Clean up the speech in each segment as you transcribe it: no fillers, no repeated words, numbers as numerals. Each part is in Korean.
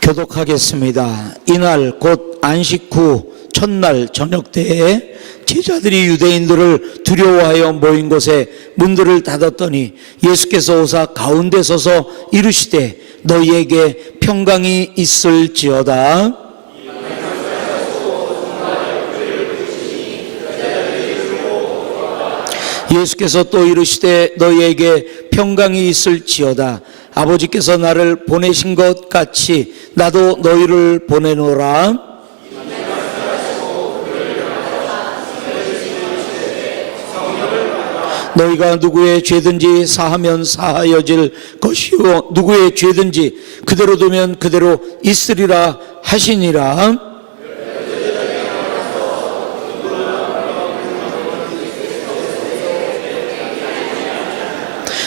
교독하겠습니다. 이날 곧 안식 후 첫날 저녁 때에 제자들이 유대인들을 두려워하여 모인 곳에 문들을 닫았더니 예수께서 오사 가운데 서서 이르시되 너희에게 평강이 있을지어다. 예수께서 또 이르시되 너희에게 평강이 있을지어다. 아버지께서 나를 보내신 것 같이 나도 너희를 보내노라. 너희가 누구의 죄든지 사하면 사하여질 것이요 누구의 죄든지 그대로 두면 그대로 있으리라 하시니라.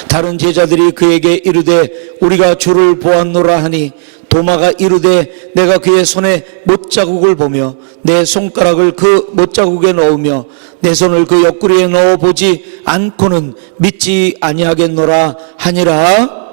다른 제자들이 그에게 이르되 우리가 주를 보았노라 하니 도마가 이르되 내가 그의 손에 못자국을 보며 내 손가락을 그 못자국에 넣으며 내 손을 그 옆구리에 넣어 보지 않고는 믿지 아니하겠노라 하니라.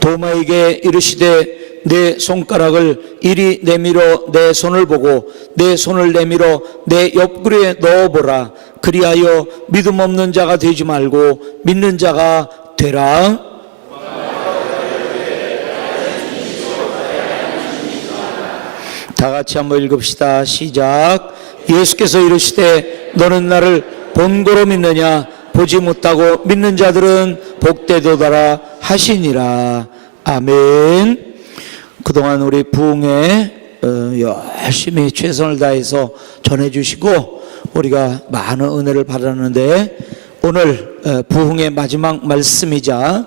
도마에게 이르시되 내 손가락을 이리 내밀어 내 손을 보고 내 손을 내밀어 내 옆구리에 넣어보라. 그리하여 믿음 없는 자가 되지 말고 믿는 자가 되라. 다 같이 한번 읽읍시다. 시작. 예수께서 이르시되 너는 나를 본고로 믿느냐? 보지 못하고 믿는 자들은 복되도다라 하시니라. 아멘. 그동안 우리 부흥에 열심히 최선을 다해서 전해주시고 우리가 많은 은혜를 받았는데 오늘 부흥의 마지막 말씀이자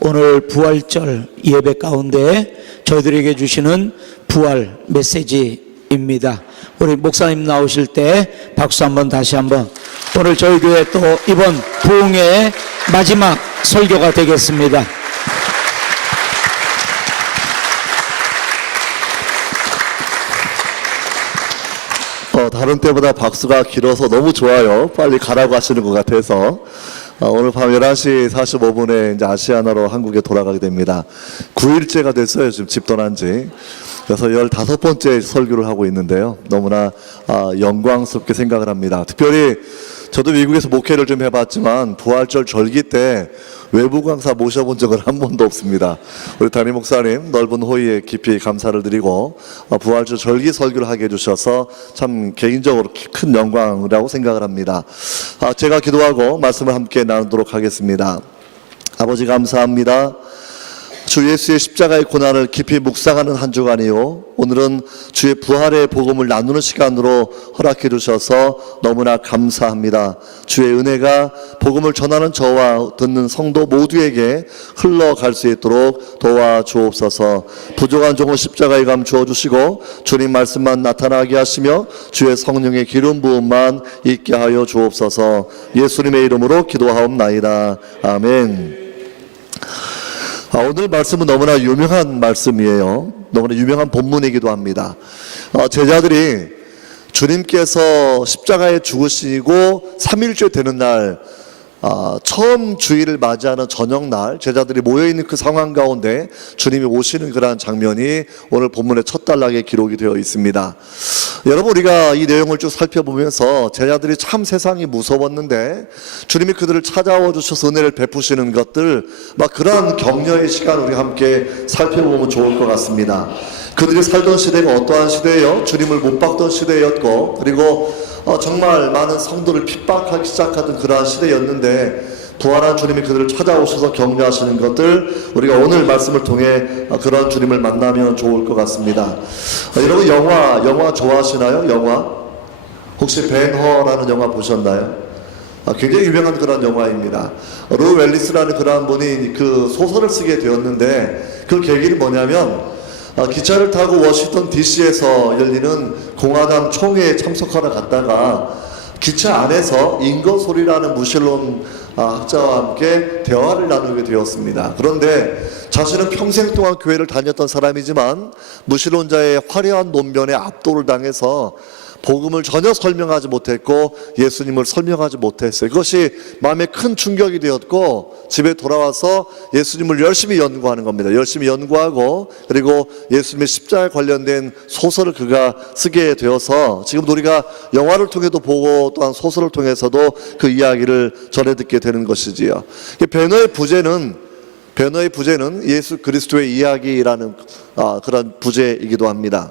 오늘 부활절 예배 가운데 저희들에게 주시는 부활 메시지입니다. 우리 목사님 나오실 때 박수 한번 다시 한번. 오늘 저희 교회 또 이번 부흥의 마지막 설교가 되겠습니다. 다른 때보다 박수가 길어서 너무 좋아요. 빨리 가라고 하시는 것 같아서. 오늘 밤 11시 45분에 이제 아시아나로 한국에 돌아가게 됩니다. 9일째가 됐어요. 지금 집 떠난 지. 그래서 15번째 설교를 하고 있는데요. 너무나 영광스럽게 생각을 합니다. 특별히 저도 미국에서 목회를 좀 해봤지만 부활절 절기 때 외부 강사 모셔본 적은 한 번도 없습니다. 우리 담임 목사님 넓은 호의에 깊이 감사를 드리고 부활절 절기 설교를 하게 해주셔서 참 개인적으로 큰 영광이라고 생각을 합니다. 제가 기도하고 말씀을 함께 나누도록 하겠습니다. 아버지 감사합니다. 주 예수의 십자가의 고난을 깊이 묵상하는 한 주간이요, 오늘은 주의 부활의 복음을 나누는 시간으로 허락해 주셔서 너무나 감사합니다. 주의 은혜가 복음을 전하는 저와 듣는 성도 모두에게 흘러갈 수 있도록 도와주옵소서. 부족한 종을 십자가에 감추어 주시고 주님 말씀만 나타나게 하시며 주의 성령의 기름 부음만 있게 하여 주옵소서. 예수님의 이름으로 기도하옵나이다. 아멘. 오늘 말씀은 너무나 유명한 말씀이에요. 너무나 유명한 본문이기도 합니다. 제자들이 주님께서 십자가에 죽으시고 3일째 되는 날, 처음 주일을 맞이하는 저녁날 제자들이 모여있는 그 상황 가운데 주님이 오시는 그러한 장면이 오늘 본문의 첫 단락에 기록이 되어 있습니다. 여러분, 우리가 이 내용을 쭉 살펴보면서 제자들이 참 세상이 무서웠는데 주님이 그들을 찾아와 주셔서 은혜를 베푸시는 것들, 막 그러한 격려의 시간 우리 함께 살펴보면 좋을 것 같습니다. 그들이 살던 시대가 어떠한 시대예요? 주님을 못 박던 시대였고, 그리고 정말 많은 성도를 핍박하기 시작하던 그러한 시대였는데 부활한 주님이 그들을 찾아오셔서 격려하시는 것들, 우리가 오늘 말씀을 통해 그런 주님을 만나면 좋을 것 같습니다. 여러분, 영화 좋아하시나요? 영화? 혹시 벤허라는 영화 보셨나요? 굉장히 유명한 그런 영화입니다. 루 웰리스라는 그런 분이 그 소설을 쓰게 되었는데 그 계기는 뭐냐면 기차를 타고 워싱턴 DC에서 열리는 공화당 총회에 참석하러 갔다가 기차 안에서 인거솔이라는 무신론 학자와 함께 대화를 나누게 되었습니다. 그런데 자신은 평생 동안 교회를 다녔던 사람이지만 무신론자의 화려한 논변에 압도를 당해서 복음을 전혀 설명하지 못했고 예수님을 설명하지 못했어요. 그것이 마음에 큰 충격이 되었고 집에 돌아와서 예수님을 열심히 연구하는 겁니다. 열심히 연구하고 그리고 예수님의 십자가에 관련된 소설을 그가 쓰게 되어서 지금 우리가 영화를 통해도 보고 또한 소설을 통해서도 그 이야기를 전해 듣게 되는 것이지요. 배너의 부제는 예수 그리스도의 이야기라는 그런 부제이기도 합니다.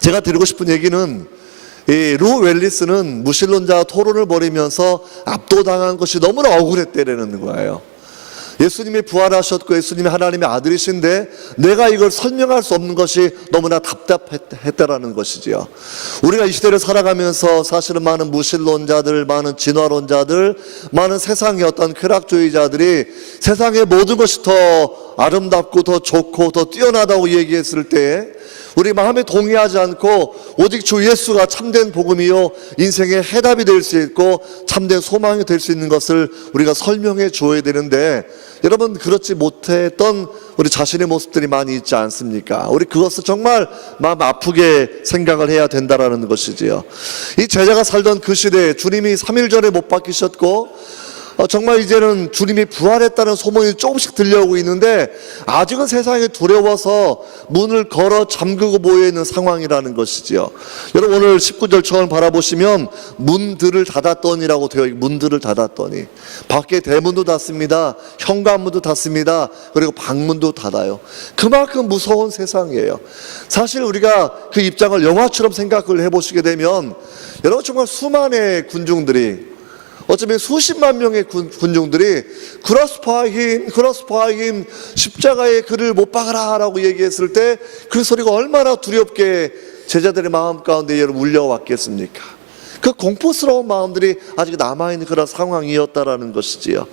제가 드리고 싶은 얘기는 루 웰리스는 무신론자와 토론을 벌이면서 압도당한 것이 너무나 억울했다는 거예요. 예수님이 부활하셨고 예수님이 하나님의 아들이신데 내가 이걸 설명할 수 없는 것이 너무나 답답했다라는 것이지요. 우리가 이 시대를 살아가면서 사실은 많은 무신론자들, 많은 진화론자들, 많은 세상의 어떤 쾌락주의자들이 세상의 모든 것이 더 아름답고 더 좋고 더 뛰어나다고 얘기했을 때 우리 마음에 동의하지 않고 오직 주 예수가 참된 복음이요 인생의 해답이 될 수 있고 참된 소망이 될 수 있는 것을 우리가 설명해 줘야 되는데 여러분 그렇지 못했던 우리 자신의 모습들이 많이 있지 않습니까? 우리 그것을 정말 마음 아프게 생각을 해야 된다라는 것이지요. 이 제자가 살던 그 시대에 주님이 3일 전에 못 박히셨고 정말 이제는 주님이 부활했다는 소문이 조금씩 들려오고 있는데 아직은 세상에 두려워서 문을 걸어 잠그고 모여있는 상황이라는 것이지요. 여러분 오늘 19절 처음 바라보시면 문들을 닫았더니라고 되어 있고 문들을 닫았더니 밖에 대문도 닫습니다. 현관문도 닫습니다. 그리고 방문도 닫아요. 그만큼 무서운 세상이에요. 사실 우리가 그 입장을 영화처럼 생각을 해보시게 되면 여러분 정말 수많은 군중들이 어쩌면 수십만 명의 군중들이 크로스파임 십자가에 그를 못 박아라 라고 얘기했을 때 그 소리가 얼마나 두렵게 제자들의 마음 가운데 울려왔겠습니까? 그 공포스러운 마음들이 아직 남아있는 그런 상황이었다라는 것이지요.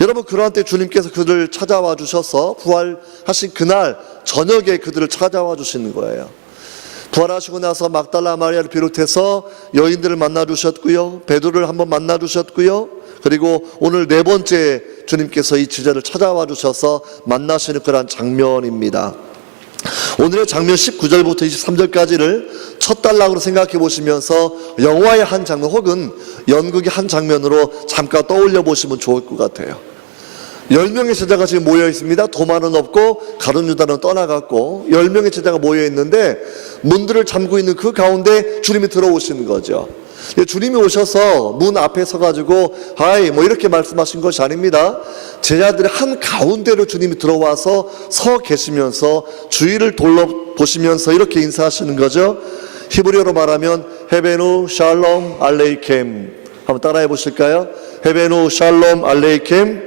여러분 그러한 때 주님께서 그들을 찾아와 주셔서 부활하신 그날 저녁에 그들을 찾아와 주시는 거예요. 부활하시고 나서 막달라 마리아를 비롯해서 여인들을 만나 주셨고요, 베드로를 한번 만나 주셨고요, 그리고 오늘 네 번째 주님께서 이 제자를 찾아와 주셔서 만나시는 그런 장면입니다. 오늘의 장면 19절부터 23절까지를 첫 단락으로 생각해 보시면서 영화의 한 장면 혹은 연극의 한 장면으로 잠깐 떠올려 보시면 좋을 것 같아요. 10명의 제자가 지금 모여 있습니다. 도마는 없고 가룟 유다는 떠나갔고 10명의 제자가 모여 있는데 문들을 잠그고 있는 그 가운데 주님이 들어오시는 거죠. 주님이 오셔서 문 앞에 서가지고 하이 뭐 이렇게 말씀하신 것이 아닙니다. 제자들의 한 가운데로 주님이 들어와서 서 계시면서 주위를 둘러보시면서 이렇게 인사하시는 거죠. 히브리어로 말하면 헤베누 샬롬 알레이켐. 한번 따라해 보실까요? 헤베누 샬롬 알레이켐.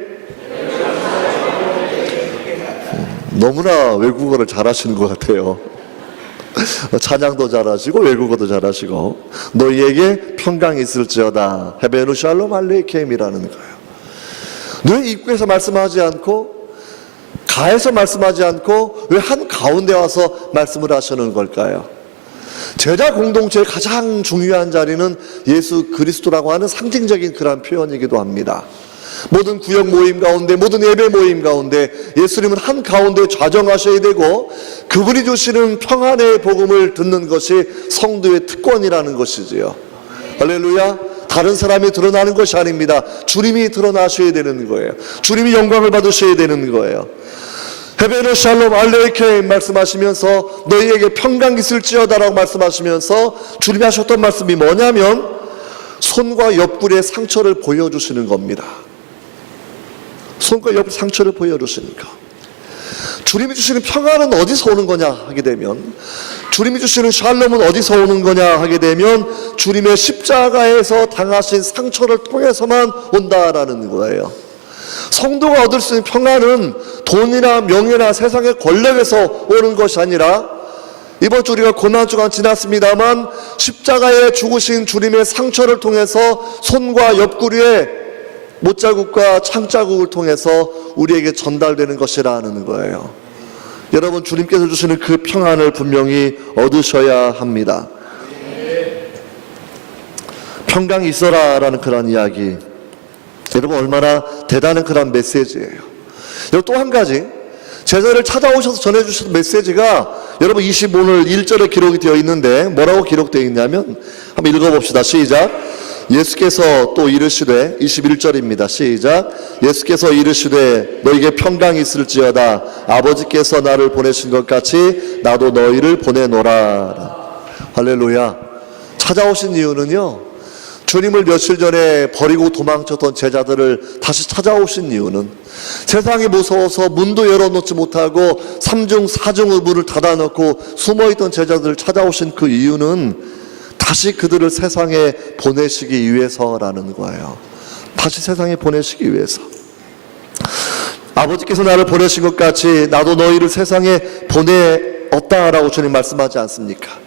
너무나 외국어를 잘하시는 것 같아요. 찬양도 잘하시고 외국어도 잘하시고 너희에게 평강이 있을지어다 헤베누 샬롬 알레이켐이라는 거예요. 왜 입구에서 말씀하지 않고 가에서 말씀하지 않고 왜 한 가운데 와서 말씀을 하시는 걸까요? 제자 공동체의 가장 중요한 자리는 예수 그리스도라고 하는 상징적인 그런 표현이기도 합니다. 모든 구역 모임 가운데 모든 예배 모임 가운데 예수님은 한 가운데 좌정하셔야 되고 그분이 주시는 평안의 복음을 듣는 것이 성도의 특권이라는 것이지요. 할렐루야. 다른 사람이 드러나는 것이 아닙니다. 주님이 드러나셔야 되는 거예요. 주님이 영광을 받으셔야 되는 거예요. 헤베누 샬롬 알레이켐 말씀하시면서 너희에게 평강이 있을지어다라고 말씀하시면서 주님이 하셨던 말씀이 뭐냐면 손과 옆구리의 상처를 보여주시는 겁니다. 손과 옆 상처를 보여주시니까 주님이 주시는 평안은 어디서 오는 거냐 하게 되면 주님이 주시는 샬롬은 어디서 오는 거냐 하게 되면 주님의 십자가에서 당하신 상처를 통해서만 온다라는 거예요. 성도가 얻을 수 있는 평안은 돈이나 명예나 세상의 권력에서 오는 것이 아니라 이번 주 우리가 고난주간 지났습니다만 십자가에 죽으신 주님의 상처를 통해서 손과 옆구리에 못자국과 창자국을 통해서 우리에게 전달되는 것이라는 거예요. 여러분 주님께서 주시는 그 평안을 분명히 얻으셔야 합니다. 평강이 있어라라는 그런 이야기, 여러분 얼마나 대단한 그런 메시지예요. 여러분 또 한 가지, 제자를 찾아오셔서 전해주신 메시지가 여러분 25절 1절에 기록이 되어 있는데 뭐라고 기록되어 있냐면 한번 읽어봅시다. 시작. 예수께서 또 이르시되, 21절입니다. 시작. 예수께서 이르시되 너에게 평강이 있을지어다. 아버지께서 나를 보내신 것 같이 나도 너희를 보내노라. 할렐루야. 찾아오신 이유는요, 주님을 며칠 전에 버리고 도망쳤던 제자들을 다시 찾아오신 이유는 세상이 무서워서 문도 열어놓지 못하고 3중 4중의 문을 닫아놓고 숨어있던 제자들을 찾아오신 그 이유는 다시 그들을 세상에 보내시기 위해서라는 거예요. 다시 세상에 보내시기 위해서. 아버지께서 나를 보내신 것 같이 나도 너희를 세상에 보내었다라고 주님 말씀하지 않습니까?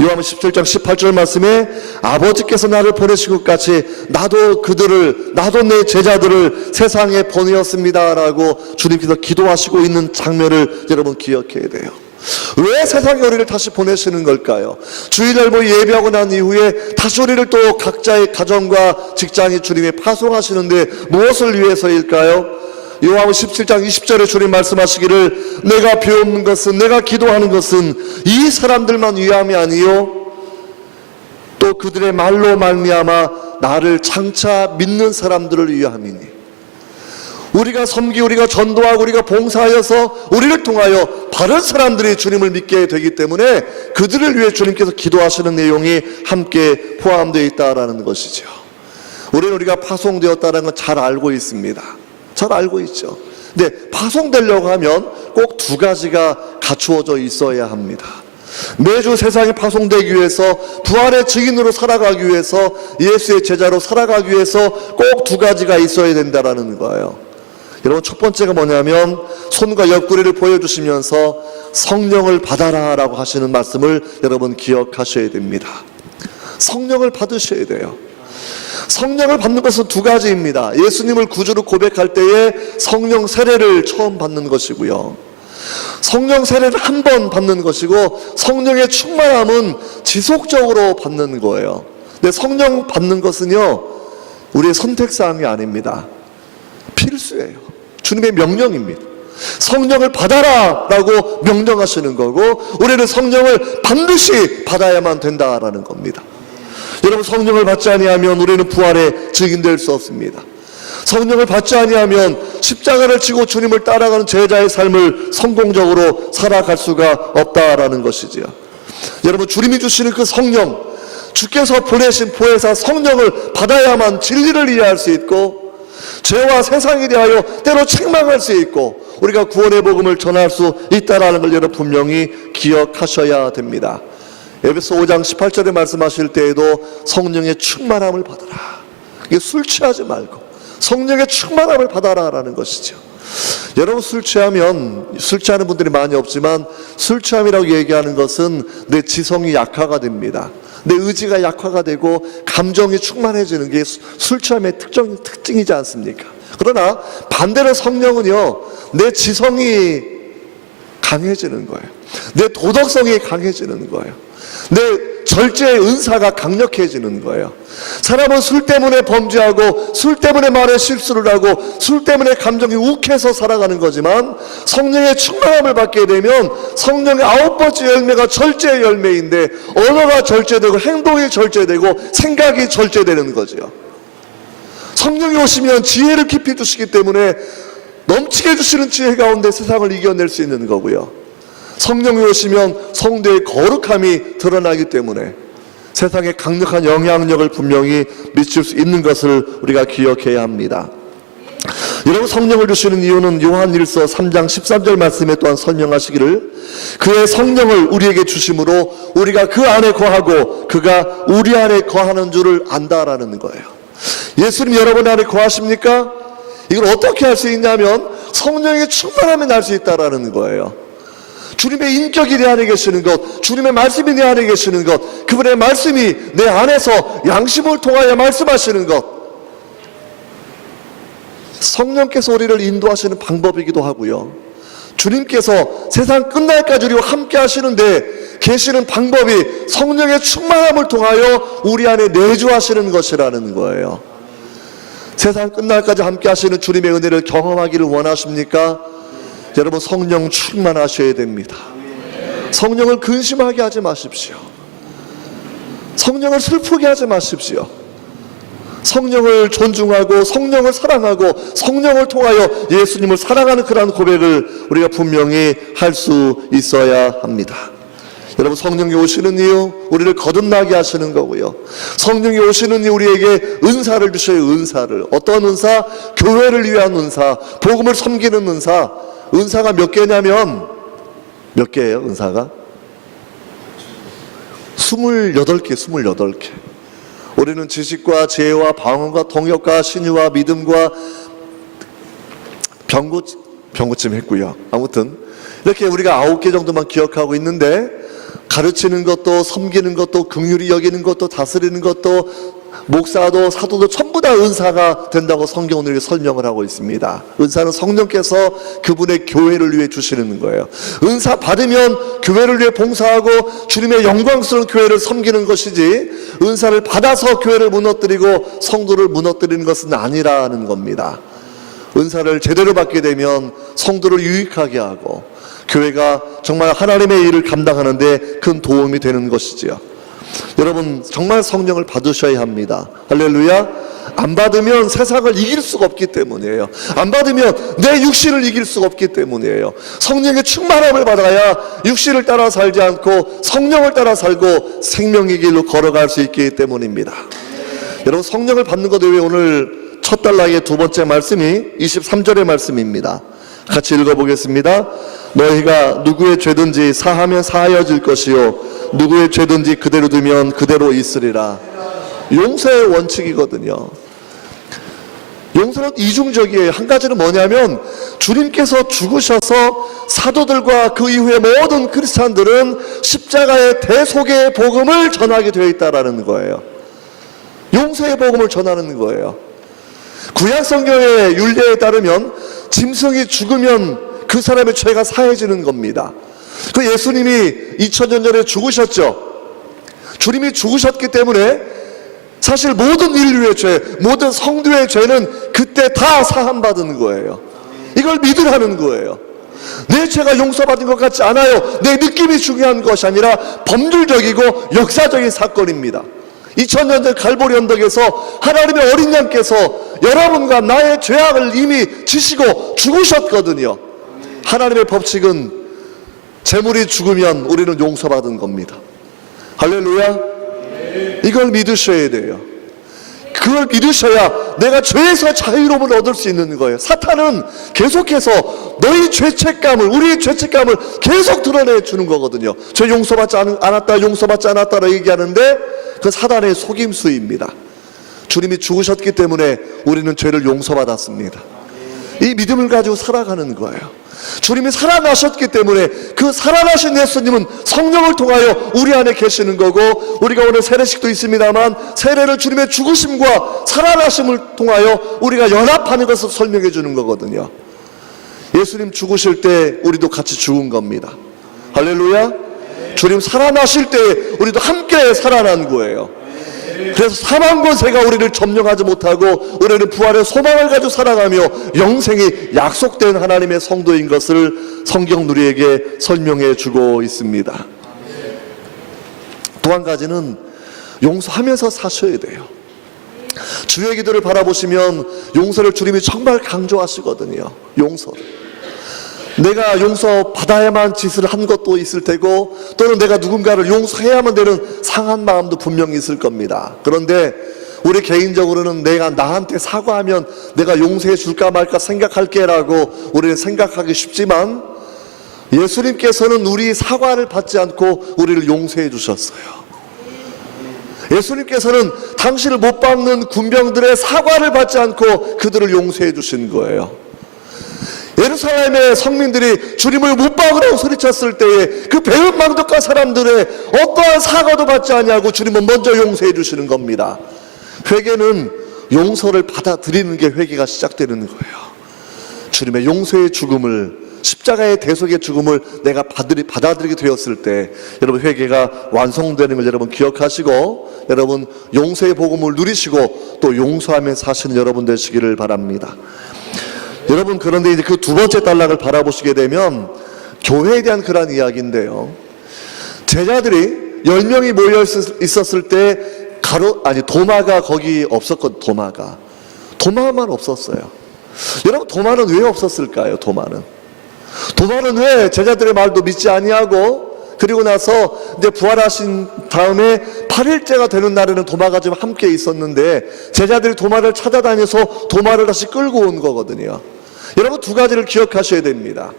요한복음 17장 18절 말씀에 아버지께서 나를 보내신 것 같이 나도 내 제자들을 세상에 보내었습니다라고 주님께서 기도하시고 있는 장면을 여러분 기억해야 돼요. 왜 세상에 우리를 다시 보내시는 걸까요? 주일날 예배하고 난 이후에 다시 우리를 또 각자의 가정과 직장에 주님이 파송하시는데 무엇을 위해서일까요? 요한복음 17장 20절에 주님 말씀하시기를 내가 배우는 것은, 내가 기도하는 것은 이 사람들만 위함이 아니요 또 그들의 말로 말미암아 나를 장차 믿는 사람들을 위함이니. 우리가 섬기고 우리가 전도하고 우리가 봉사하여서 우리를 통하여 바른 사람들이 주님을 믿게 되기 때문에 그들을 위해 주님께서 기도하시는 내용이 함께 포함되어 있다라는 것이죠. 우리가 파송되었다는 건 잘 알고 있습니다. 잘 알고 있죠. 근데 파송되려고 하면 꼭 두 가지가 갖추어져 있어야 합니다. 매주 세상에 파송되기 위해서, 부활의 증인으로 살아가기 위해서, 예수의 제자로 살아가기 위해서 꼭 두 가지가 있어야 된다라는 거예요. 여러분 첫 번째가 뭐냐면 손과 옆구리를 보여주시면서 성령을 받아라 라고 하시는 말씀을 여러분 기억하셔야 됩니다. 성령을 받으셔야 돼요. 성령을 받는 것은 두 가지입니다. 예수님을 구주로 고백할 때에 성령 세례를 처음 받는 것이고요, 성령 세례를 한 번 받는 것이고, 성령의 충만함은 지속적으로 받는 거예요. 근데 성령 받는 것은요 우리의 선택사항이 아닙니다. 필수예요. 주님의 명령입니다. 성령을 받아라 라고 명령하시는 거고, 우리는 성령을 반드시 받아야만 된다라는 겁니다. 여러분 성령을 받지 아니하면 우리는 부활의 증인될 수 없습니다. 성령을 받지 아니하면 십자가를 지고 주님을 따라가는 제자의 삶을 성공적으로 살아갈 수가 없다라는 것이지요. 여러분 주님이 주시는 그 성령, 주께서 보내신 보혜사 성령을 받아야만 진리를 이해할 수 있고, 죄와 세상에 대하여 때로 책망할 수 있고, 우리가 구원의 복음을 전할 수 있다라는 걸 여러분 분명히 기억하셔야 됩니다. 에베소 5장 18절에 말씀하실 때에도 성령의 충만함을 받아라. 이게 술 취하지 말고 성령의 충만함을 받아라라는 것이죠. 여러분 술 취하는 분들이 많이 없지만, 술 취함이라고 얘기하는 것은 내 지성이 약화가 됩니다. 내 의지가 약화가 되고 감정이 충만해지는 게 술 취함의 특징이지 않습니까? 그러나 반대로 성령은요 내 지성이 강해지는 거예요. 내 도덕성이 강해지는 거예요. 내 절제의 은사가 강력해지는 거예요. 사람은 술 때문에 범죄하고 술 때문에 말에 실수를 하고 술 때문에 감정이 욱해서 살아가는 거지만, 성령의 충만함을 받게 되면 성령의 9번째 열매가 절제의 열매인데, 언어가 절제되고 행동이 절제되고 생각이 절제되는 거죠. 성령이 오시면 지혜를 깊이 주시기 때문에 넘치게 주시는 지혜 가운데 세상을 이겨낼 수 있는 거고요, 성령이 오시면 성도의 거룩함이 드러나기 때문에 세상에 강력한 영향력을 분명히 미칠 수 있는 것을 우리가 기억해야 합니다. 여러분 성령을 주시는 이유는 요한일서 3장 13절 말씀에 또한 설명하시기를 그의 성령을 우리에게 주심으로 우리가 그 안에 거하고 그가 우리 안에 거하는 줄을 안다라는 거예요. 예수님 여러분 안에 거하십니까? 이걸 어떻게 할 수 있냐면 성령의 충만함이 날 수 있다라는 거예요. 주님의 인격이 내 안에 계시는 것, 주님의 말씀이 내 안에 계시는 것, 그분의 말씀이 내 안에서 양심을 통하여 말씀하시는 것, 성령께서 우리를 인도하시는 방법이기도 하고요, 주님께서 세상 끝날까지 우리와 함께 하시는데 계시는 방법이 성령의 충만함을 통하여 우리 안에 내주하시는 것이라는 거예요. 세상 끝날까지 함께 하시는 주님의 은혜를 경험하기를 원하십니까? 여러분, 성령 충만하셔야 됩니다. 성령을 근심하게 하지 마십시오. 성령을 슬프게 하지 마십시오. 성령을 존중하고 성령을 사랑하고 성령을 통하여 예수님을 사랑하는 그런 고백을 우리가 분명히 할 수 있어야 합니다. 여러분, 성령이 오시는 이유 우리를 거듭나게 하시는 거고요. 성령이 오시는 이유 우리에게 은사를 주셔요. 은사를. 어떤 은사? 교회를 위한 은사, 복음을 섬기는 은사. 은사가 몇 개냐면 몇 개예요? 은사가 28개. 28개. 우리는 지식과 지혜와 방언과 통역과 신유와 믿음과 병고침 했고요. 아무튼 이렇게 우리가 9개 정도만 기억하고 있는데, 가르치는 것도 섬기는 것도 긍휼히 여기는 것도 다스리는 것도 목사도 사도도 전부 다 은사가 된다고 성경은 이렇게 설명을 하고 있습니다. 은사는 성령께서 그분의 교회를 위해 주시는 거예요. 은사 받으면 교회를 위해 봉사하고 주님의 영광스러운 교회를 섬기는 것이지, 은사를 받아서 교회를 무너뜨리고 성도를 무너뜨리는 것은 아니라는 겁니다. 은사를 제대로 받게 되면 성도를 유익하게 하고 교회가 정말 하나님의 일을 감당하는 데 큰 도움이 되는 것이지요. 여러분, 정말 성령을 받으셔야 합니다. 할렐루야. 안 받으면 세상을 이길 수가 없기 때문이에요. 안 받으면 내 육신을 이길 수가 없기 때문이에요. 성령의 충만함을 받아야 육신을 따라 살지 않고 성령을 따라 살고 생명의 길로 걸어갈 수 있기 때문입니다. 여러분, 성령을 받는 것 외에 오늘 첫 단락의 두 번째 말씀이 23절의 말씀입니다. 같이 읽어보겠습니다. 너희가 누구의 죄든지 사하면 사하여질 것이요 누구의 죄든지 그대로 두면 그대로 있으리라. 용서의 원칙이거든요. 용서는 이중적이에요. 한 가지는 뭐냐면 주님께서 죽으셔서 사도들과 그 이후에 모든 크리스찬들은 십자가의 대속의 복음을 전하게 되어 있다라는 거예요. 용서의 복음을 전하는 거예요. 구약 성경의 율례에 따르면 짐승이 죽으면 그 사람의 죄가 사해지는 겁니다. 그 예수님이 2000년 전에 죽으셨죠. 주님이 죽으셨기 때문에 사실 모든 인류의 죄, 모든 성도의 죄는 그때 다 사함받은 거예요. 이걸 믿으라는 거예요. 내 죄가 용서받은 것 같지 않아요. 내 느낌이 중요한 것이 아니라 법률적이고 역사적인 사건입니다. 2000년 전 갈보리 언덕에서 하나님의 어린 양께서 여러분과 나의 죄악을 이미 지시고 죽으셨거든요. 하나님의 법칙은 재물이 죽으면 우리는 용서받은 겁니다. 할렐루야. 이걸 믿으셔야 돼요. 그걸 믿으셔야 내가 죄에서 자유로움을 얻을 수 있는 거예요. 사탄은 계속해서 너희 죄책감을, 우리의 죄책감을 계속 드러내 주는 거거든요. 죄 용서받지 않았다, 용서받지 않았다라고 얘기하는데 그 사단의 속임수입니다. 주님이 죽으셨기 때문에 우리는 죄를 용서받았습니다. 이 믿음을 가지고 살아가는 거예요. 주님이 살아나셨기 때문에 그 살아나신 예수님은 성령을 통하여 우리 안에 계시는 거고, 우리가 오늘 세례식도 있습니다만 세례를 주님의 죽으심과 살아나심을 통하여 우리가 연합하는 것을 설명해 주는 거거든요. 예수님 죽으실 때 우리도 같이 죽은 겁니다. 할렐루야. 주님 살아나실 때 우리도 함께 살아난 거예요. 그래서 사망 권세가 우리를 점령하지 못하고 우리는 부활의 소망을 가지고 살아가며 영생이 약속된 하나님의 성도인 것을 성경 우리에게 설명해 주고 있습니다. 또 한 가지는 용서하면서 사셔야 돼요. 주의 기도를 바라보시면 용서를 주님이 정말 강조하시거든요. 용서. 내가 용서받아야만 짓을 한 것도 있을 테고, 또는 내가 누군가를 용서해야만 되는 상한 마음도 분명히 있을 겁니다. 그런데 우리 개인적으로는 내가 나한테 사과하면 내가 용서해 줄까 말까 생각할게 라고 우리는 생각하기 쉽지만, 예수님께서는 우리 사과를 받지 않고 우리를 용서해 주셨어요. 예수님께서는 당신을 못 박는 군병들의 사과를 받지 않고 그들을 용서해 주신 거예요. 예루살렘의 성민들이 주님을 못 박으라고 소리쳤을 때에 그 배은 망덕한 사람들의 어떠한 사과도 받지 않냐고 주님은 먼저 용서해 주시는 겁니다. 회개는 용서를 받아들이는 게 회개가 시작되는 거예요. 주님의 용서의 죽음을 십자가의 대속의 죽음을 내가 받아들이게 되었을 때 여러분 회개가 완성되는 걸 여러분 기억하시고 여러분 용서의 복음을 누리시고 또 용서하며 사시는 여러분 되시기를 바랍니다. 여러분 그런데 이제 그 두 번째 단락을 바라보시게 되면 교회에 대한 그런 이야기인데요. 제자들이 10명이 모여 있었을 때 도마가 거기 없었거든. 도마만 없었어요. 여러분 도마는 왜 없었을까요? 도마는 왜 제자들의 말도 믿지 아니하고 그리고 나서 이제 부활하신 다음에 8일째가 되는 날에는 도마가 좀 함께 있었는데 제자들이 도마를 찾아다녀서 도마를 다시 끌고 온 거거든요. 여러분 두 가지를 기억하셔야 됩니다.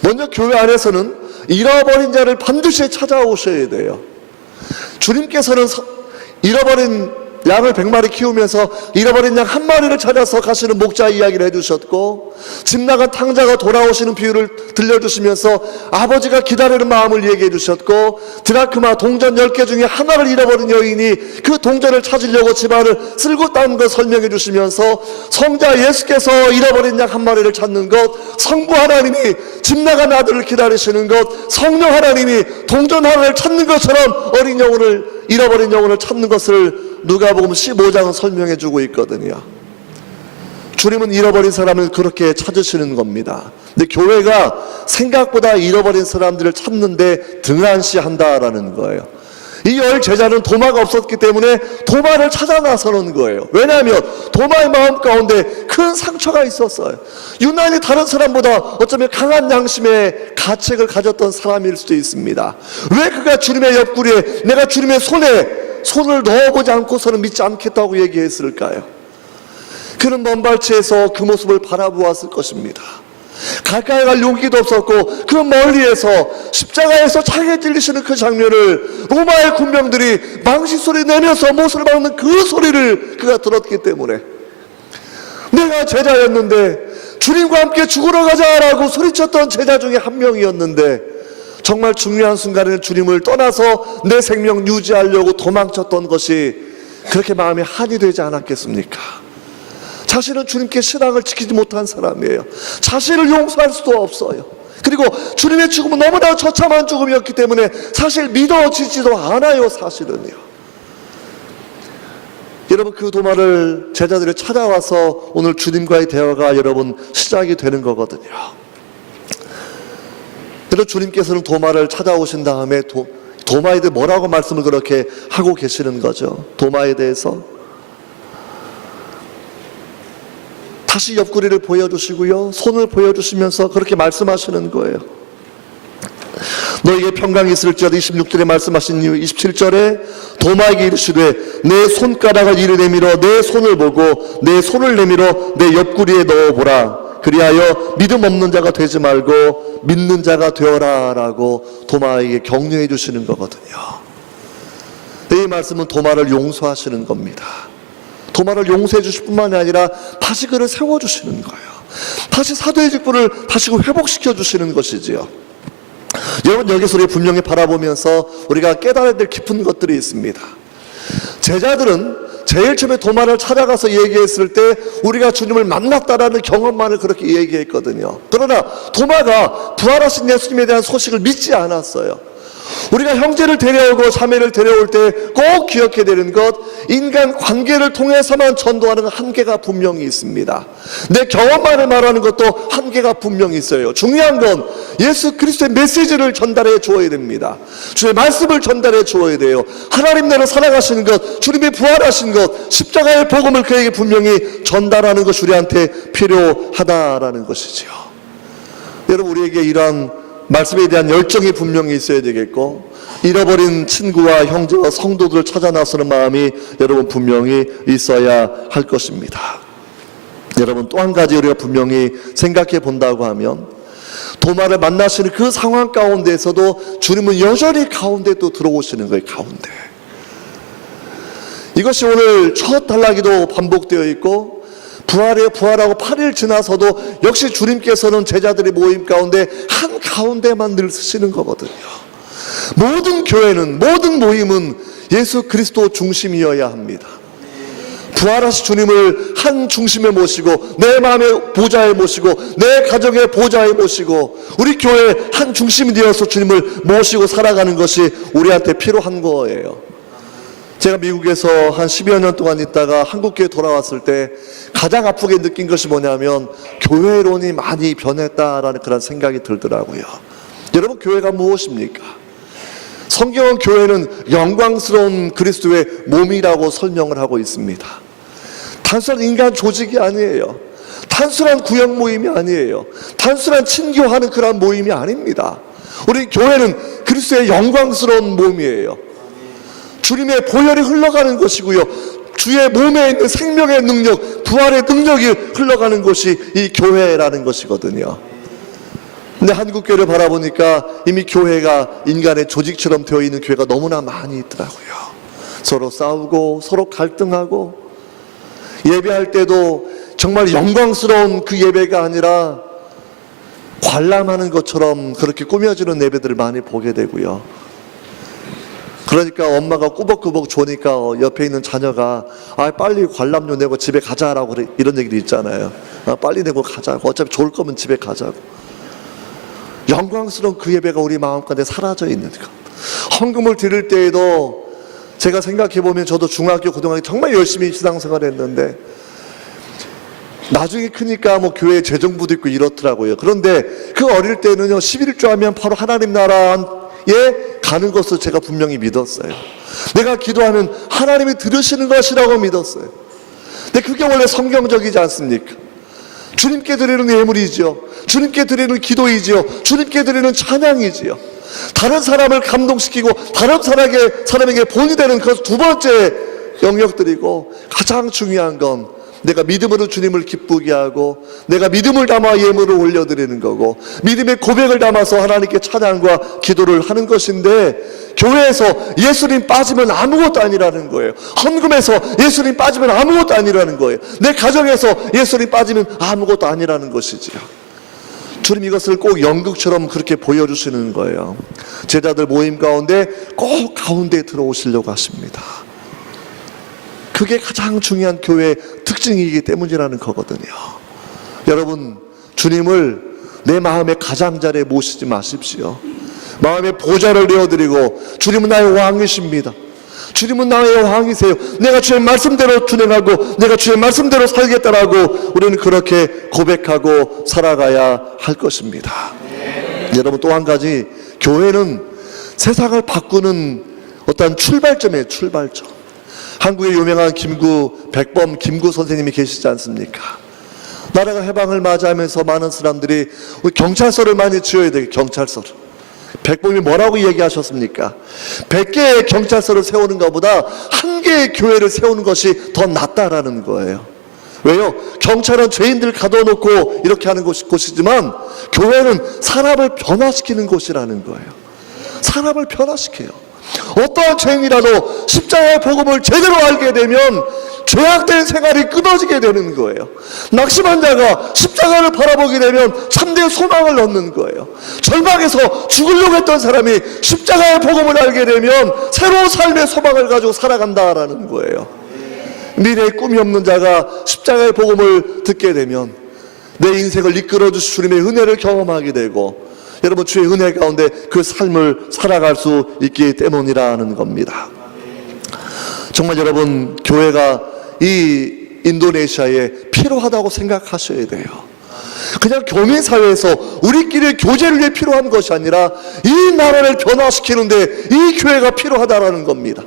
먼저 교회 안에서는 잃어버린 자를 반드시 찾아오셔야 돼요. 주님께서는 잃어버린 양을 100마리 키우면서 잃어버린 양 한 마리를 찾아서 가시는 목자 이야기를 해주셨고 집 나간 탕자가 돌아오시는 비유를 들려주시면서 아버지가 기다리는 마음을 얘기해 주셨고 드라크마 동전 10개 중에 하나를 잃어버린 여인이 그 동전을 찾으려고 집안을 쓸고 딴 거 설명해 주시면서 성자 예수께서 잃어버린 양 한 마리를 찾는 것, 성부 하나님이 집 나간 아들을 기다리시는 것, 성령 하나님이 동전 하나를 찾는 것처럼 잃어버린 영혼을 찾는 것을 누가복음 15장은 설명해 주고 있거든요. 주님은 잃어버린 사람을 그렇게 찾으시는 겁니다. 근데 교회가 생각보다 잃어버린 사람들을 찾는데 등한시한다라는 거예요. 이 10 제자는 도마가 없었기 때문에 도마를 찾아 나서는 거예요. 왜냐하면 도마의 마음 가운데 큰 상처가 있었어요. 유난히 다른 사람보다 어쩌면 강한 양심의 가책을 가졌던 사람일 수도 있습니다. 왜 그가 주님의 옆구리에 내가 주님의 손을 넣어보지 않고서는 믿지 않겠다고 얘기했을까요? 그는 먼 발치에서 그 모습을 바라보았을 것입니다. 가까이 갈 용기도 없었고 그 멀리에서 십자가에서 창에 찔리시는 그 장면을 로마의 군병들이 망치 소리 내면서 못을 박는 그 소리를 그가 들었기 때문에 내가 제자였는데 주님과 함께 죽으러 가자라고 소리쳤던 제자 중에 한 명이었는데 정말 중요한 순간에는 주님을 떠나서 내 생명 유지하려고 도망쳤던 것이 그렇게 마음에 한이 되지 않았겠습니까? 자신은 주님께 신앙을 지키지 못한 사람이에요. 자신을 용서할 수도 없어요. 그리고 주님의 죽음은 너무나 처참한 죽음이었기 때문에 사실 믿어지지도 않아요. 사실은요. 여러분 그 도마를 제자들이 찾아와서 오늘 주님과의 대화가 여러분 시작이 되는 거거든요. 그래서 주님께서는 도마를 찾아오신 다음에 도마에 대해 뭐라고 말씀을 그렇게 하고 계시는 거죠. 도마에 대해서 다시 옆구리를 보여주시고요, 손을 보여주시면서 그렇게 말씀하시는 거예요. 너에게 평강이 있을지어다 26절에 말씀하신 이후 27절에 도마에게 이르시되 내 손가락을 이리 내밀어 내 손을 보고 내 손을 내밀어 내 옆구리에 넣어보라. 그리하여 믿음 없는 자가 되지 말고 믿는 자가 되어라 라고 도마에게 격려해 주시는 거거든요. 이 말씀은 도마를 용서하시는 겁니다. 도마를 용서해 주실 뿐만이 아니라 다시 그를 세워주시는 거예요. 다시 사도의 직분을 다시 회복시켜 주시는 것이지요. 여러분 여기서 우리 분명히 바라보면서 우리가 깨달아야 될 깊은 것들이 있습니다. 제자들은 제일 처음에 도마를 찾아가서 얘기했을 때 우리가 주님을 만났다라는 경험만을 그렇게 얘기했거든요. 그러나 도마가 부활하신 예수님에 대한 소식을 믿지 않았어요. 우리가 형제를 데려오고 자매를 데려올 때 꼭 기억해야 되는 것, 인간 관계를 통해서만 전도하는 한계가 분명히 있습니다. 내 경험만을 말하는 것도 한계가 분명히 있어요. 중요한 건 예수 그리스도의 메시지를 전달해 주어야 됩니다. 주의 말씀을 전달해 주어야 돼요. 하나님 나라 살아가시는 것, 주님이 부활하신 것, 십자가의 복음을 그에게 분명히 전달하는 것이 우리한테 필요하다라는 것이죠. 여러분 우리에게 이러한 말씀에 대한 열정이 분명히 있어야 되겠고, 잃어버린 친구와 형제와 성도들을 찾아 나서는 마음이 여러분 분명히 있어야 할 것입니다. 여러분 또 한 가지 우리가 분명히 생각해 본다고 하면, 도마를 만나시는 그 상황 가운데에서도 주님은 여전히 가운데 또 들어오시는 거예요. 가운데. 이것이 오늘 첫 단락에도 반복되어 있고, 부활하고 8일 지나서도 역시 주님께서는 제자들의 모임 가운데 한 가운데만 늘 쓰시는 거거든요. 모든 교회는, 모든 모임은 예수 그리스도 중심이어야 합니다. 부활하신 주님을 한 중심에 모시고 내 마음의 보좌에 모시고 내 가정의 보좌에 모시고 우리 교회 한 중심이 되어서 주님을 모시고 살아가는 것이 우리한테 필요한 거예요. 제가 미국에서 한 10여 년 동안 있다가 한국교회 돌아왔을 때 가장 아프게 느낀 것이 뭐냐면 교회론이 많이 변했다라는 그런 생각이 들더라고요. 여러분, 교회가 무엇입니까? 성경은 교회는 영광스러운 그리스도의 몸이라고 설명을 하고 있습니다. 단순한 인간 조직이 아니에요. 단순한 구역 모임이 아니에요. 단순한 친교하는 그런 모임이 아닙니다. 우리 교회는 그리스도의 영광스러운 몸이에요. 주님의 보혈이 흘러가는 것이고요, 주의 몸에 있는 생명의 능력, 부활의 능력이 흘러가는 것이 이 교회라는 것이거든요. 근데 한국교회를 바라보니까 이미 교회가 인간의 조직처럼 되어 있는 교회가 너무나 많이 있더라고요. 서로 싸우고 서로 갈등하고, 예배할 때도 정말 영광스러운 그 예배가 아니라 관람하는 것처럼 그렇게 꾸며지는 예배들을 많이 보게 되고요. 그러니까 엄마가 꾸벅꾸벅 조니까 옆에 있는 자녀가 빨리 관람료 내고 집에 가자라고 이런 얘기도 있잖아요. 빨리 내고 가자고, 어차피 좋을 거면 집에 가자고. 영광스러운 그 예배가 우리 마음가운데 사라져 있는 것. 헌금을 드릴 때에도 제가 생각해보면 저도 중학교 고등학교 정말 열심히 신앙생활 했는데 나중에 크니까 뭐 교회 재정부도 있고 이렇더라고요. 그런데 그 어릴 때는요, 11조 하면 바로 하나님 나라에 가는 것을 제가 분명히 믿었어요. 내가 기도하면 하나님이 들으시는 것이라고 믿었어요. 근데 그게 원래 성경적이지 않습니까? 주님께 드리는 예물이지요, 주님께 드리는 기도이지요, 주님께 드리는 찬양이지요. 다른 사람을 감동시키고 다른 사람에게 본이 되는 그 두 번째 영역들이고, 가장 중요한 건 내가 믿음으로 주님을 기쁘게 하고 내가 믿음을 담아 예물을 올려드리는 거고, 믿음의 고백을 담아서 하나님께 찬양과 기도를 하는 것인데, 교회에서 예수님 빠지면 아무것도 아니라는 거예요. 헌금에서 예수님 빠지면 아무것도 아니라는 거예요. 내 가정에서 예수님 빠지면 아무것도 아니라는 것이지요. 주님 이것을 꼭 연극처럼 그렇게 보여주시는 거예요. 제자들 모임 가운데 꼭 가운데 들어오시려고 하십니다. 그게 가장 중요한 교회의 특징이기 때문이라는 거거든요. 여러분, 주님을 내 마음의 가장자리에 모시지 마십시오. 마음의 보좌를 내어드리고, 주님은 나의 왕이십니다, 주님은 나의 왕이세요, 내가 주의 말씀대로 준행하고 내가 주의 말씀대로 살겠다라고 우리는 그렇게 고백하고 살아가야 할 것입니다. 여러분, 또 한 가지, 교회는 세상을 바꾸는 어떤 출발점이에요. 출발점. 한국의 유명한 백범 김구 선생님이 계시지 않습니까? 나라가 해방을 맞이하면서 많은 사람들이 경찰서를 많이 지어야 돼요. 경찰서를. 백범이 뭐라고 얘기하셨습니까? 100개의 경찰서를 세우는 것보다 1개의 교회를 세우는 것이 더 낫다라는 거예요. 왜요? 경찰은 죄인들 가둬놓고 이렇게 하는 곳이지만 교회는 사람을 변화시키는 곳이라는 거예요. 사람을 변화시켜요. 어떠한 죄인이라도 십자가의 복음을 제대로 알게 되면 죄악된 생활이 끊어지게 되는 거예요. 낙심한 자가 십자가를 바라보게 되면 참된 소망을 얻는 거예요. 절망에서 죽으려고 했던 사람이 십자가의 복음을 알게 되면 새로운 삶의 소망을 가지고 살아간다라는 거예요. 미래에 꿈이 없는 자가 십자가의 복음을 듣게 되면 내 인생을 이끌어주신 주님의 은혜를 경험하게 되고, 여러분, 주의 은혜 가운데 그 삶을 살아갈 수 있기 때문이라는 겁니다. 정말 여러분, 교회가 이 인도네시아에 필요하다고 생각하셔야 돼요. 그냥 교민사회에서 우리끼리 교제를 위해 필요한 것이 아니라 이 나라를 변화시키는데 이 교회가 필요하다라는 겁니다.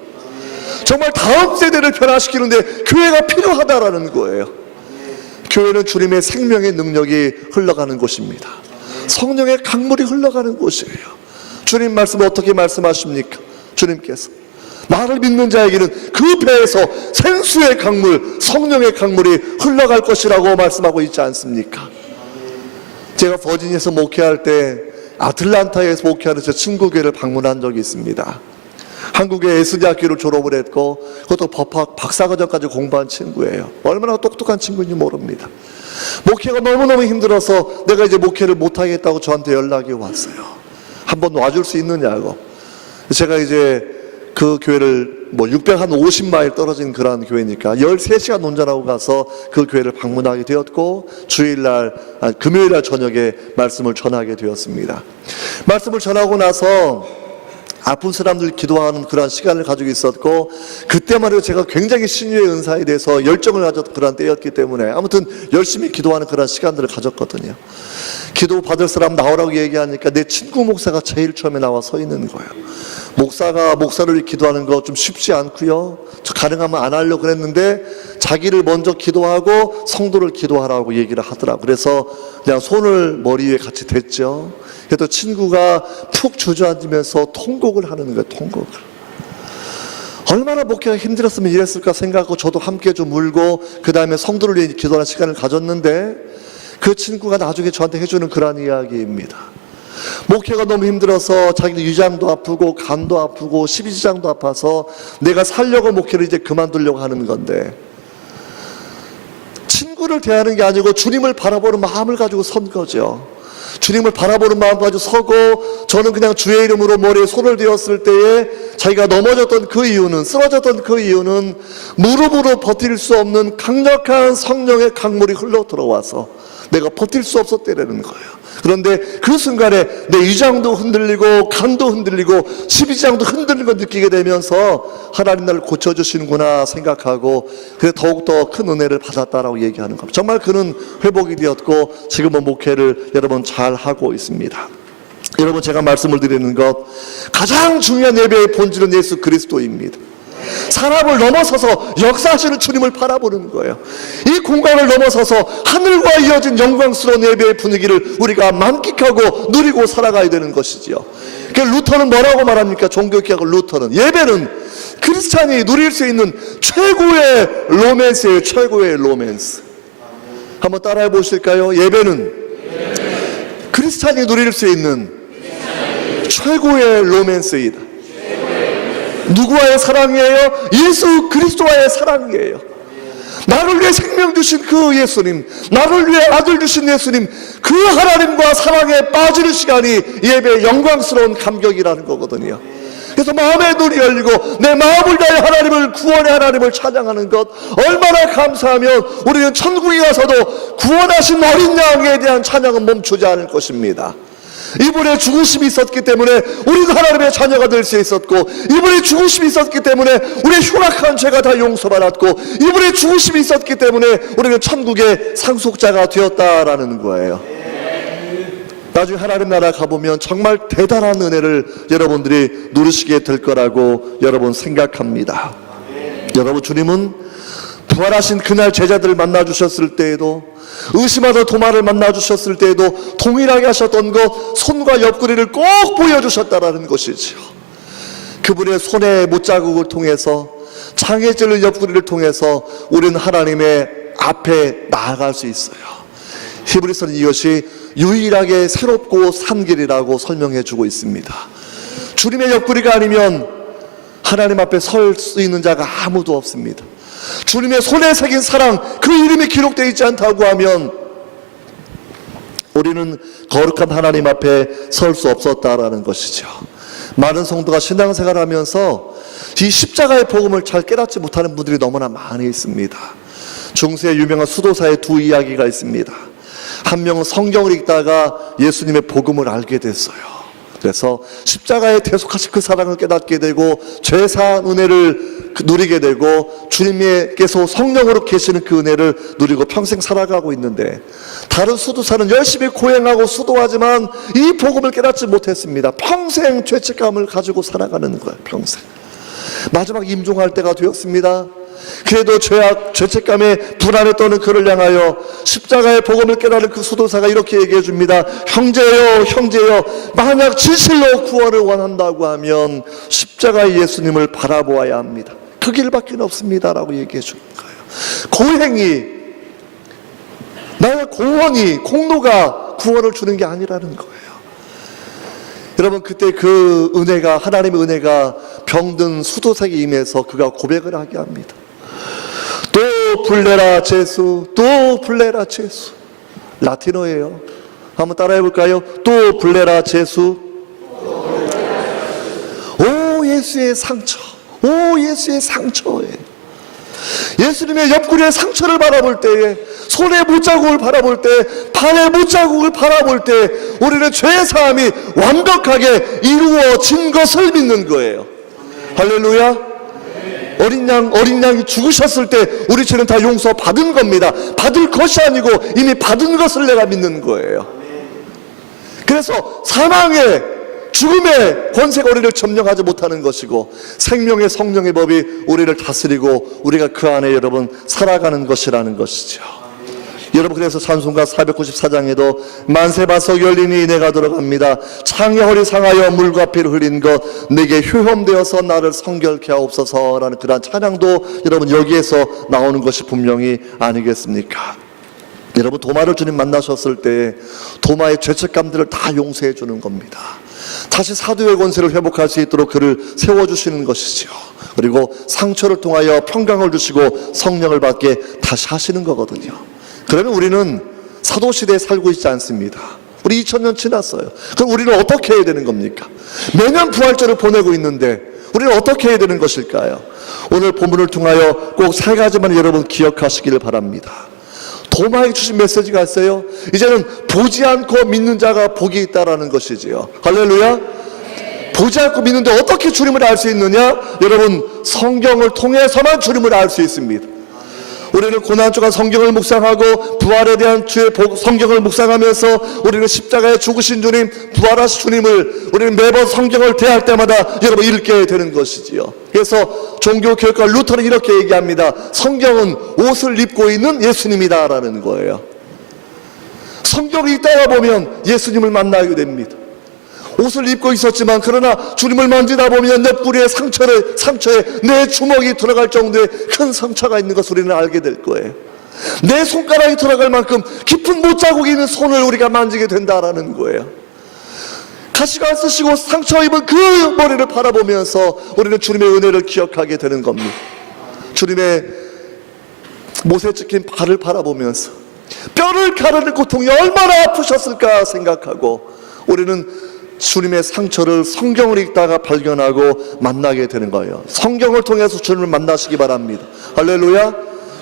정말 다음 세대를 변화시키는데 교회가 필요하다라는 거예요. 교회는 주님의 생명의 능력이 흘러가는 곳입니다. 성령의 강물이 흘러가는 곳이에요. 주님 말씀을 어떻게 말씀하십니까? 주님께서 나를 믿는 자에게는 그 배에서 생수의 강물, 성령의 강물이 흘러갈 것이라고 말씀하고 있지 않습니까? 제가 버지니아에서 목회할 때 아틀란타에서 목회하는 제 친구 교회를 방문한 적이 있습니다. 한국의 에스디 학교를 졸업을 했고 그것도 법학 박사과정까지 공부한 친구예요. 얼마나 똑똑한 친구인지 모릅니다. 목회가 너무너무 힘들어서 내가 이제 목회를 못하겠다고 저한테 연락이 왔어요. 한번 와줄 수 있느냐고. 제가 이제 그 교회를 뭐 650마일 떨어진 그러한 교회니까 13시간 운전하고 가서 그 교회를 방문하게 되었고 금요일날 저녁에 말씀을 전하게 되었습니다. 말씀을 전하고 나서 아픈 사람들 기도하는 그런 시간을 가지고 있었고, 그때만 해도 제가 굉장히 신유의 은사에 대해서 열정을 가졌던 그런 때였기 때문에 아무튼 열심히 기도하는 그런 시간들을 가졌거든요. 기도 받을 사람 나오라고 얘기하니까 내 친구 목사가 제일 처음에 나와 서 있는 거예요. 목사가 목사를 기도하는 거 좀 쉽지 않고요, 저 가능하면 안 하려고 그랬는데 자기를 먼저 기도하고 성도를 기도하라고 얘기를 하더라고요. 그래서 그냥 손을 머리 위에 같이 댔죠. 그래도 친구가 푹 주저앉으면서 통곡을 하는 거예요. 통곡을. 얼마나 목회가 힘들었으면 이랬을까 생각하고 저도 함께 좀 울고 그 다음에 성도를 위해 기도하는 시간을 가졌는데, 그 친구가 나중에 저한테 해주는 그런 이야기입니다. 목회가 너무 힘들어서 자기는 위장도 아프고 간도 아프고 십이지장도 아파서 내가 살려고 목회를 이제 그만두려고 하는 건데, 친구를 대하는 게 아니고 주님을 바라보는 마음을 가지고 선 거죠. 주님을 바라보는 마음 가지고 서고, 저는 그냥 주의 이름으로 머리에 손을 대었을 때에 자기가 넘어졌던 그 이유는, 쓰러졌던 그 이유는 무릎으로 버틸 수 없는 강력한 성령의 강물이 흘러 들어와서 내가 버틸 수 없었다는 거예요. 그런데 그 순간에 내 위장도 흔들리고 간도 흔들리고 십이지장도 흔들리는 걸 느끼게 되면서 하나님 나를 고쳐주시는구나 생각하고, 그래 더욱더 큰 은혜를 받았다라고 얘기하는 겁니다. 정말 그는 회복이 되었고 지금은 목회를 여러분 잘 하고 있습니다. 여러분, 제가 말씀을 드리는 것, 가장 중요한 예배의 본질은 예수 그리스도입니다. 사람을 넘어서서 역사하시는 주님을 바라보는 거예요. 이 공간을 넘어서서 하늘과 이어진 영광스러운 예배의 분위기를 우리가 만끽하고 누리고 살아가야 되는 것이지요. 루터는 뭐라고 말합니까? 종교개혁 루터는 예배는 크리스찬이 누릴 수 있는 최고의 로맨스예요. 최고의 로맨스. 한번 따라해 보실까요? 예배는 크리스찬이 누릴 수 있는 최고의 로맨스이다. 누구와의 사랑이에요? 예수 그리스도와의 사랑이에요. 나를 위해 생명 주신 그 예수님, 나를 위해 아들 주신 예수님, 그 하나님과 사랑에 빠지는 시간이 예배의 영광스러운 감격이라는 거거든요. 그래서 마음의 눈이 열리고 내 마음을 다해 하나님을, 구원의 하나님을 찬양하는 것, 얼마나 감사하면 우리는 천국에 가서도 구원하신 어린 양에 대한 찬양은 멈추지 않을 것입니다. 이분의 죽으심이 있었기 때문에 우리도 하나님의 자녀가 될 수 있었고, 이분의 죽으심이 있었기 때문에 우리의 흉악한 죄가 다 용서받았고, 이분의 죽으심이 있었기 때문에 우리는 천국의 상속자가 되었다라는 거예요. 나중에 하나님 나라 가보면 정말 대단한 은혜를 여러분들이 누리시게 될 거라고 여러분 생각합니다. 여러분, 주님은 부활하신 그날 제자들을 만나주셨을 때에도, 의심하던 도마를 만나주셨을 때에도 동일하게 하셨던 것, 손과 옆구리를 꼭 보여주셨다라는 것이지요. 그분의 손의 못자국을 통해서, 창에 찔린 옆구리를 통해서 우리는 하나님의 앞에 나아갈 수 있어요. 히브리서는 이것이 유일하게 새롭고 산 길이라고 설명해 주고 있습니다. 주님의 옆구리가 아니면 하나님 앞에 설 수 있는 자가 아무도 없습니다. 주님의 손에 새긴 사랑, 그 이름이 기록되어 있지 않다고 하면 우리는 거룩한 하나님 앞에 설 수 없었다라는 것이죠. 많은 성도가 신앙생활을 하면서 이 십자가의 복음을 잘 깨닫지 못하는 분들이 너무나 많이 있습니다. 중세의 유명한 수도사의 두 이야기가 있습니다. 한 명은 성경을 읽다가 예수님의 복음을 알게 됐어요. 그래서 십자가에 대속하신 그 사랑을 깨닫게 되고 죄사한 은혜를 누리게 되고, 주님께서 성령으로 계시는 그 은혜를 누리고 평생 살아가고 있는데, 다른 수도사는 열심히 고행하고 수도하지만 이 복음을 깨닫지 못했습니다. 평생 죄책감을 가지고 살아가는 거예요. 평생. 마지막 임종할 때가 되었습니다. 그래도 죄책감에 불안에 떠는 그를 향하여 십자가의 복음을 깨달은 그 수도사가 이렇게 얘기해 줍니다. 형제여, 형제여, 만약 진실로 구원을 원한다고 하면 십자가의 예수님을 바라보아야 합니다. 그 길밖에 없습니다 라고 얘기해 주는 거예요. 고행이, 나의 공헌이, 공로가 구원을 주는 게 아니라는 거예요. 여러분, 그때 그 은혜가, 하나님의 은혜가 병든 수도사에게 임해서 그가 고백을 하게 합니다. 또 불레라 제수, 또 불레라 제수. 라틴어예요. 한번 따라해 볼까요? 또 불레라 제수. 오 예수의 상처, 오, 예수의 상처에, 예수님의 옆구리의 상처를 바라볼 때에, 손의 못자국을 바라볼 때, 발의 못자국을 바라볼 때 우리는 죄의 사함이 완벽하게 이루어진 것을 믿는 거예요. 할렐루야. 어린 양이 죽으셨을 때 우리 죄는 다 용서받은 겁니다. 받을 것이 아니고 이미 받은 것을 내가 믿는 거예요. 그래서 사망의, 죽음의 권세가 우리를 점령하지 못하는 것이고 생명의 성령의 법이 우리를 다스리고 우리가 그 안에 여러분 살아가는 것이라는 것이죠. 여러분, 그래서 찬송가 494장에도 만세 바석 열리니 내가 들어갑니다. 창의 허리 상하여 물과 피를 흘린 것 내게 효험되어서 나를 성결케 하옵소서라는 그러한 찬양도 여러분 여기에서 나오는 것이 분명히 아니겠습니까? 여러분, 도마를 주님 만나셨을 때 도마의 죄책감들을 다 용서해 주는 겁니다. 다시 사도의 권세를 회복할 수 있도록 그를 세워주시는 것이죠. 그리고 상처를 통하여 평강을 주시고 성령을 받게 다시 하시는 거거든요. 그러면 우리는 사도시대에 살고 있지 않습니다. 우리 2000년 지났어요. 그럼 우리는 어떻게 해야 되는 겁니까? 매년 부활절을 보내고 있는데 우리는 어떻게 해야 되는 것일까요? 오늘 본문을 통하여 꼭 세 가지만 여러분 기억하시기를 바랍니다. 도마에 주신 메시지가 있어요. 이제는 보지 않고 믿는 자가 복이 있다라는 것이지요. 할렐루야. 보지 않고 믿는데 어떻게 주님을 알 수 있느냐? 여러분, 성경을 통해서만 주님을 알 수 있습니다. 우리는 고난 동안 성경을 묵상하고 부활에 대한 주의 성경을 묵상하면서 우리는 십자가에 죽으신 주님, 부활하신 주님을 우리는 매번 성경을 대할 때마다 여러분 읽게 되는 것이지요. 그래서 종교교육가 루터는 이렇게 얘기합니다. 성경은 옷을 입고 있는 예수님이다라는 거예요. 성경을 읽다가 보면 예수님을 만나게 됩니다. 옷을 입고 있었지만 그러나 주님을 만지다 보면 옆구리에 상처에 내 주먹이 들어갈 정도의 큰 상처가 있는 것을 우리는 알게 될 거예요. 내 손가락이 들어갈 만큼 깊은 못자국이 있는 손을 우리가 만지게 된다라는 거예요. 가시관 쓰시고 상처 입은 그 머리를 바라보면서 우리는 주님의 은혜를 기억하게 되는 겁니다. 주님의 못에 찍힌 발을 바라보면서 뼈를 가르는 고통이 얼마나 아프셨을까 생각하고 우리는 주님의 상처를 성경을 읽다가 발견하고 만나게 되는 거예요. 성경을 통해서 주님을 만나시기 바랍니다. 할렐루야.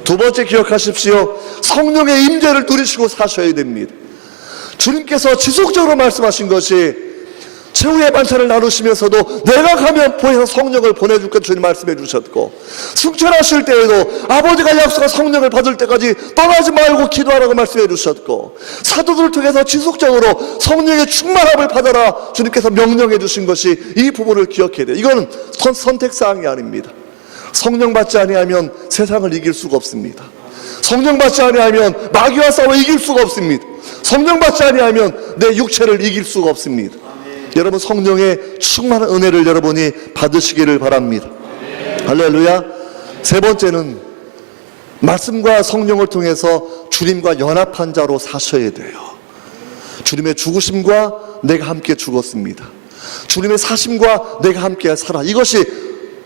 두 번째 기억하십시오. 성령의 임재를 누리시고 사셔야 됩니다. 주님께서 지속적으로 말씀하신 것이 최후의 반찬을 나누시면서도 내가 가면 보혜사 성령을 보내줄 것 주님 말씀해 주셨고, 승천하실 때에도 아버지가 약속한 성령을 받을 때까지 떠나지 말고 기도하라고 말씀해 주셨고, 사도들을 통해서 지속적으로 성령의 충만함을 받아라 주님께서 명령해 주신 것이 이 부분을 기억해야 돼요. 이거는 선택사항이 아닙니다. 성령 받지 아니하면 세상을 이길 수가 없습니다. 성령 받지 아니하면 마귀와 싸워 이길 수가 없습니다. 성령 받지 아니하면 내 육체를 이길 수가 없습니다. 여러분, 성령의 충만한 은혜를 여러분이 받으시기를 바랍니다. 할렐루야. 세 번째는 말씀과 성령을 통해서 주님과 연합한 자로 사셔야 돼요. 주님의 죽으심과 내가 함께 죽었습니다. 주님의 사심과 내가 함께 살아. 이것이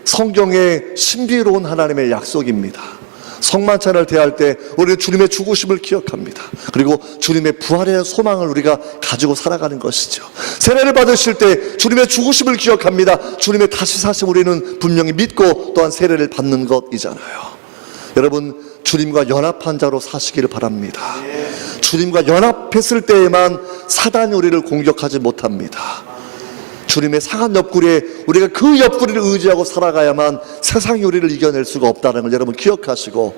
성경의 신비로운 하나님의 약속입니다. 성만찬을 대할 때 우리는 주님의 죽으심을 기억합니다. 그리고 주님의 부활의 소망을 우리가 가지고 살아가는 것이죠. 세례를 받으실 때 주님의 죽으심을 기억합니다. 주님의 다시 사심 우리는 분명히 믿고 또한 세례를 받는 것이잖아요. 여러분, 주님과 연합한 자로 사시기를 바랍니다. 주님과 연합했을 때에만 사단이 우리를 공격하지 못합니다. 주님의 상한 옆구리에 우리가 그 옆구리를 의지하고 살아가야만 세상이 우리를 이겨낼 수가 없다는 걸 여러분 기억하시고,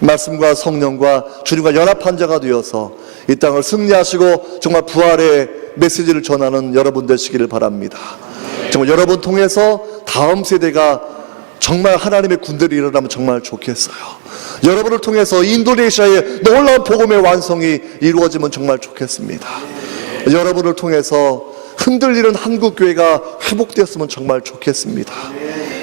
말씀과 성령과 주님과 연합한 자가 되어서 이 땅을 승리하시고 정말 부활의 메시지를 전하는 여러분 되시기를 바랍니다. 정말 여러분 통해서 다음 세대가 정말 하나님의 군대를 일어나면 정말 좋겠어요. 여러분을 통해서 인도네시아의 놀라운 복음의 완성이 이루어지면 정말 좋겠습니다. 여러분을 통해서 흔들리는 한국교회가 회복되었으면 정말 좋겠습니다.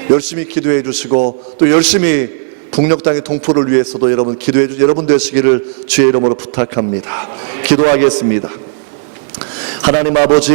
열심히 기도해 주시고 또 열심히 북녘 땅의 동포를 위해서도 여러분 기도해 주시고 여러분 되시기를 주의 이름으로 부탁합니다. 기도하겠습니다. 하나님 아버지,